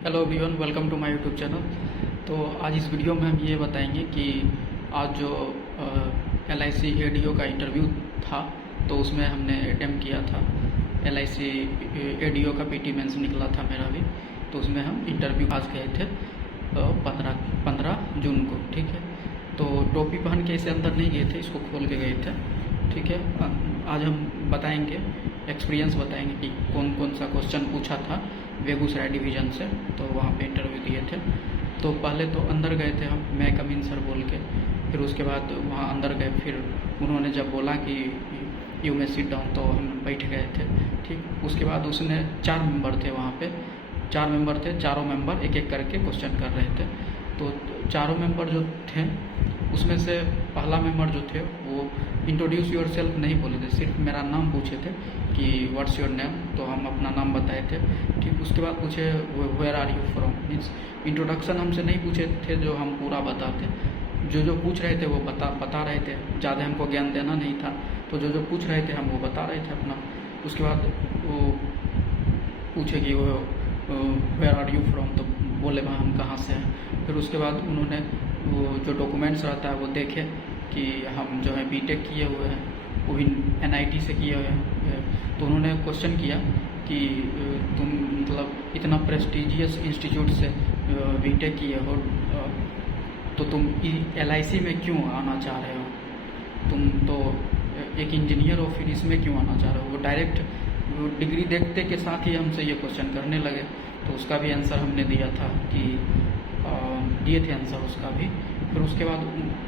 Hello everyone, welcome to my YouTube channel. तो आज इस वीडियो में हम ये बताएंगे कि आज जो LIC ADO का इंटरव्यू था तो उसमें हमने अटेम्प्ट किया था। LIC ADO का PT मेंस निकला था मेरा भी, तो उसमें हम इंटरव्यू आज गए थे 15 जून को। ठीक है, तो टोपी पहन के इसे अंदर नहीं गए थे, इसको खोल के गए थे। ठीक है, आज हम बताएंगे, एक्सपीरियंस बताएंगे कि कौन कौन सा क्वेश्चन पूछा था बेगूसराय डिवीज़न से, तो वहाँ पे इंटरव्यू दिए थे। तो पहले तो अंदर गए थे हम, मैं कम इन सर बोल के, फिर उसके बाद वहाँ अंदर गए, फिर उन्होंने जब बोला कि यू में सिट डाउन तो हम बैठ गए थे। ठीक, उसके बाद उसने 4 मेंबर थे वहाँ पे, 4 मेंबर थे, चारों मेंबर एक एक करके क्वेश्चन कर रहे थे। तो चारों मेंबर जो थे उसमें से पहला मेंबर जो थे वो इंट्रोड्यूस योर सेल्फ नहीं बोले थे, सिर्फ मेरा नाम पूछे थे कि व्हाट्स योर नेम, तो हम अपना नाम बताए थे। ठीक, उसके बाद पूछे where are you from, means introduction हमसे नहीं पूछे थे जो हम पूरा बताते, जो पूछ रहे थे वो बता रहे थे, ज़्यादा हमको ज्ञान देना नहीं था, तो जो पूछ रहे थे हम वो बता रहे थे अपना। उसके बाद वो पूछे कि वो वेयर आर यू फ्रॉम, तो बोले वहाँ हम कहाँ से हैं। फिर उसके बाद उन्होंने वो जो डॉक्यूमेंट्स रहता है वो देखे कि हम जो है BTech किए हुए हैं, वो भी NIT से किए हुए हैं। तो उन्होंने क्वेश्चन किया कि तुम मतलब इतना प्रेस्टिजियस इंस्टीट्यूट से BTech किए हो, तो तुम LIC में क्यों आना चाह रहे हो, तुम तो एक इंजीनियर हो, फिर इसमें क्यों आना चाह रहे हो। वो डायरेक्ट डिग्री देखते के साथ ही हमसे ये क्वेश्चन करने लगे। तो उसका भी आंसर हमने दिया था कि दिए थे आंसर उसका भी। फिर उसके बाद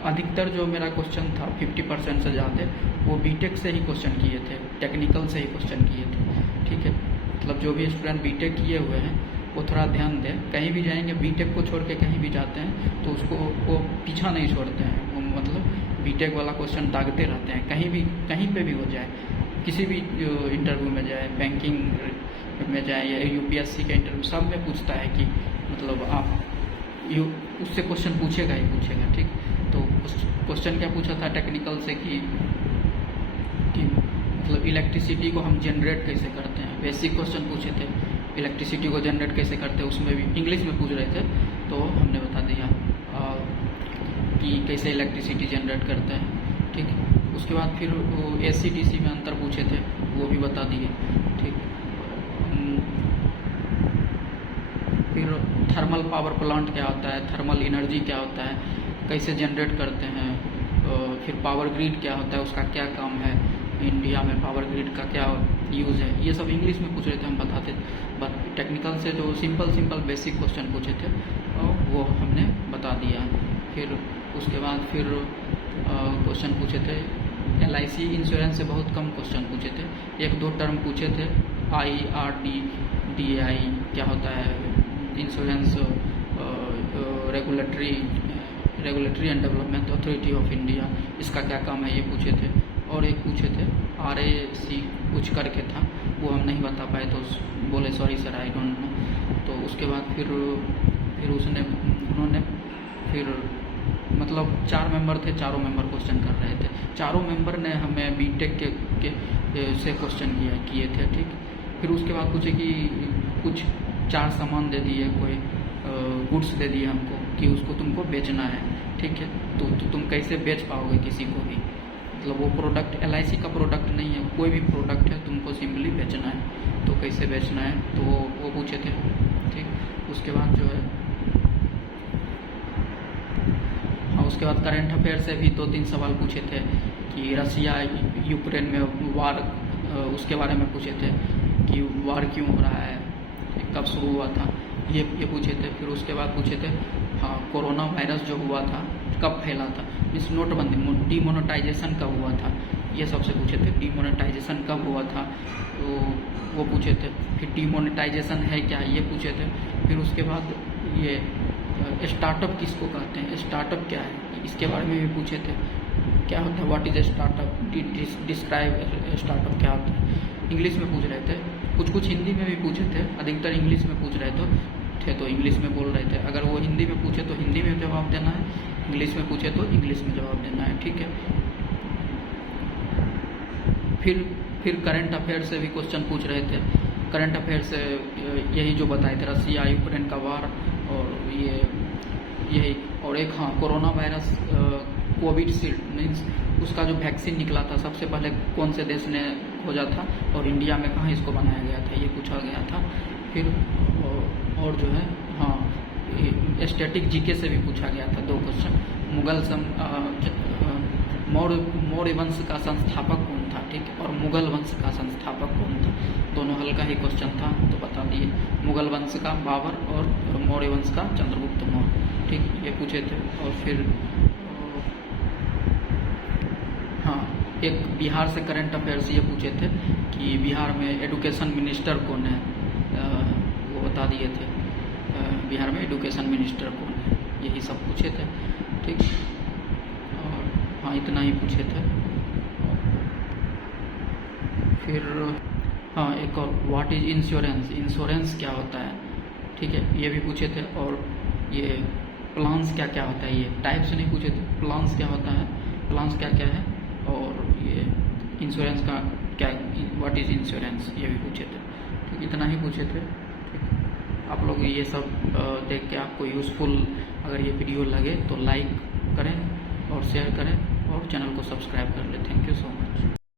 अधिकतर जो मेरा क्वेश्चन था 50% से ज़्यादा वो BTech से ही क्वेश्चन किए थे, टेक्निकल से ही क्वेश्चन किए थे। ठीक है, मतलब जो भी स्टूडेंट BTech किए हुए हैं वो थोड़ा ध्यान दें, कहीं भी जाएंगे BTech को छोड़ के कहीं भी जाते हैं तो उसको वो पीछा नहीं छोड़ते हैं, वो मतलब BTech वाला क्वेश्चन दागते रहते हैं, कहीं पे भी हो जाए, किसी भी इंटरव्यू में जाए, बैंकिंग में जाए या UPSC का इंटरव्यू, सब में पूछता है कि मतलब आप उससे क्वेश्चन पूछेगा ही पूछेगा। ठीक, तो क्वेश्चन क्या पूछा था टेक्निकल से कि मतलब इलेक्ट्रिसिटी को हम जनरेट कैसे करते हैं, बेसिक क्वेश्चन पूछे थे। इलेक्ट्रिसिटी को जनरेट कैसे करते हैं उसमें भी इंग्लिश में पूछ रहे थे, तो हमने बता दिया कि कैसे इलेक्ट्रिसिटी जनरेट करते हैं। ठीक, उसके बाद फिर AC/DC में अंतर पूछे थे, वो भी बता दिए। ठीक, फिर थर्मल पावर प्लांट क्या होता है, थर्मल एनर्जी क्या होता है, कैसे जनरेट करते हैं, फिर पावर ग्रिड क्या होता है, उसका क्या काम है, इंडिया में पावर ग्रिड का क्या यूज़ है, ये सब इंग्लिश में पूछ रहे थे, हम बताते। बट टेक्निकल से जो सिंपल बेसिक क्वेश्चन पूछे थे वो हमने बता दिया। फिर उसके बाद फिर क्वेश्चन पूछे थे LIC इंश्योरेंस से बहुत कम क्वेश्चन पूछे थे, 1-2 टर्म पूछे थे। IRDAI क्या होता है, insurance regulatory and development authority of India, इसका क्या काम है, ये पूछे थे। और एक पूछे थे RAC कुछ करके था, वो हम नहीं बता पाए, तो बोले sorry sir I don't know. तो उसके बाद फिर उन्होंने फिर मतलब 4 मेंबर थे, चारों मेंबर क्वेश्चन कर रहे थे, चारों मेंबर ने हमें BTech के से क्वेश्चन किए थे। ठीक, फिर उसके बाद पूछे कि कुछ 4 सामान दे दिए, कोई गुड्स दे दिए हमको कि उसको तुमको बेचना है। ठीक है, तो तुम कैसे बेच पाओगे किसी को भी, मतलब वो प्रोडक्ट LIC का प्रोडक्ट नहीं है, कोई भी प्रोडक्ट है, तुमको सिंपली बेचना है, तो कैसे बेचना है, तो वो पूछे थे। ठीक, उसके बाद जो है उसके बाद करंट अफेयर से भी 2-3 सवाल पूछे थे कि रसिया यूक्रेन में वार, उसके बारे में पूछे थे कि वार क्यों हो रहा है, कब शुरू हुआ था, ये पूछे थे। फिर उसके बाद पूछे थे हाँ कोरोना वायरस जो हुआ था कब फैला था, मीन्स नोटबंदी, डिमोनेटाइजेशन कब हुआ था, ये सबसे पूछे थे। डिमोनेटाइजेशन कब हुआ था तो वो पूछे थे। फिर डिमोनेटाइजेशन है क्या, ये पूछे थे। फिर उसके बाद ये स्टार्टअप किसको कहते हैं, स्टार्टअप क्या है, इसके बारे में भी पूछे थे, क्या होता है, what is a startup, describe startup क्या होता है, इंग्लिश में पूछ रहे थे। कुछ हिंदी में भी पूछे थे, अधिकतर इंग्लिश में पूछ रहे थे तो इंग्लिश में बोल रहे थे। अगर वो हिंदी में पूछे तो हिंदी में जवाब देना है, इंग्लिश में पूछे तो इंग्लिश में जवाब देना है। ठीक है, फिर करंट अफेयर से भी क्वेश्चन पूछ रहे थे करंट अफेयर से यही जो बताए थे, रसिया यूक्रेन का वार, और यही, और एक हाँ कोरोना वायरस कोविशील्ड मीन्स उसका जो वैक्सीन निकला था सबसे पहले कौन से देश ने खोजा था और इंडिया में कहाँ इसको बनाया गया था, ये पूछा गया था। फिर और जो है हाँ स्टैटिक जीके से भी पूछा गया था 2 क्वेश्चन। मौर्य वंश का संस्थापक कौन था, ठीक है, और मुगल वंश का संस्थापक कौन था, दोनों हल्का ही क्वेश्चन था तो बता दिए। मुगल वंश का बाबर और मौर्य वंश का चंद्रगुप्त मौर्य, ठीक, ये पूछे थे। और फिर हाँ एक बिहार से करंट अफेयर्स ये पूछे थे कि बिहार में एजुकेशन मिनिस्टर कौन है, वो बता दिए थे। बिहार में एजुकेशन मिनिस्टर कौन है, यही सब पूछे थे, ठीक। और हाँ इतना ही पूछे थे। फिर हाँ एक और, व्हाट इज इंश्योरेंस, इंश्योरेंस क्या होता है, ठीक है, ये भी पूछे थे। और ये प्लान्स क्या क्या होता है, ये टाइप से नहीं पूछे थे, प्लान्स क्या होता है, प्लान्स क्या क्या है, और ये इंश्योरेंस का क्या, व्हाट इज इंश्योरेंस, ये भी पूछे थे, ठीक, इतना ही पूछे थे। आप लोग ये सब देख के आपको यूज़फुल अगर ये वीडियो लगे तो लाइक करें और शेयर करें और चैनल को सब्सक्राइब कर लें। Thank you so much.